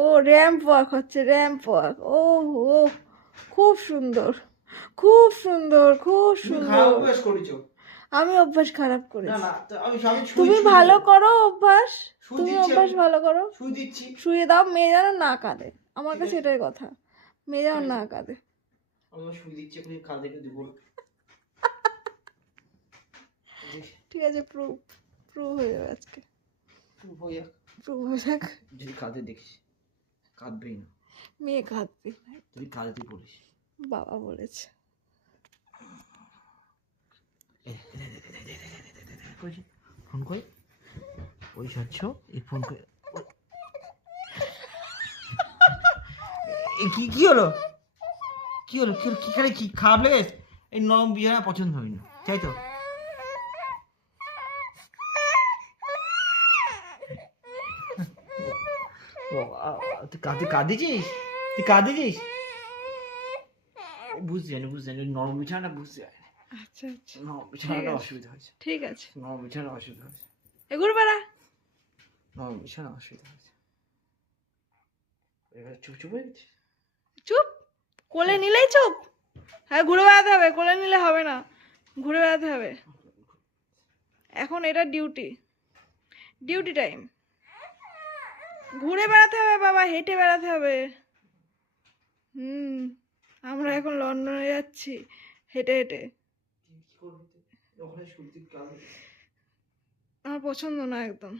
ও ramp walk হচ্ছে, ramp walk. ও ও খুব সুন্দর, খুব সুন্দর, খুব সুন্দর। আমি অভ্যাস খারাপ করেছি। তুমি ভালো করো অভ্যাস, তুমি অভ্যাস ভালো করো। শুয়ে দাও, মেয়ে যেন না কাঁদে, আমার কাছে এটাই কথা, মেয়ে যেন না কাঁদে। ঠিক আছে, প্রুফ প্রুফ হয়ে যাবে আজকে, প্রুফ হয়ে যাক। যদি কাঁদে দেখিস, কাঁদবেই না, মেয়ে কাঁদবে, তুই কাঁদতে বলিস, বাবা বলেছে। ফোন করে ওই সাচ্ছ এই ফোন করে কি কি হলো, কি হলো, কি কি খালি কি খারাপ লেগেছে? এই নরম বিছানা পছন্দ হয় না, তাই তো? তুই কাঁদিছিস, তুই কাঁদিছিস? বুঝতে জানি, বুঝতে জানি, নরম বিছানাটা বুঝতে জানি। আচ্ছা আচ্ছা, নরম বিছানাটা অসুবিধা হয়েছে। ঠিক আছে, নরম বিছানা অসুবিধা হয়েছে, এগুলো বেড়া, নরম বিছানা অসুবিধা হয়েছে। এবার চুপ চুপ হয়ে গেছে। চুপ, কোলে নিলেই চুপ। হ্যাঁ, ঘুরে বেড়াতে হবে, কোলে নিলে হবে না, ঘুরে বেড়াতে হবে। এখন এটা ডিউটি, ডিউটি টাইম, ঘুরে বেড়াতে হবে বাবা, হেঁটে বেড়াতে হবে। আমরা এখন লন্ডনে যাচ্ছি হেঁটে হেঁটে। আমার পছন্দ না একদম।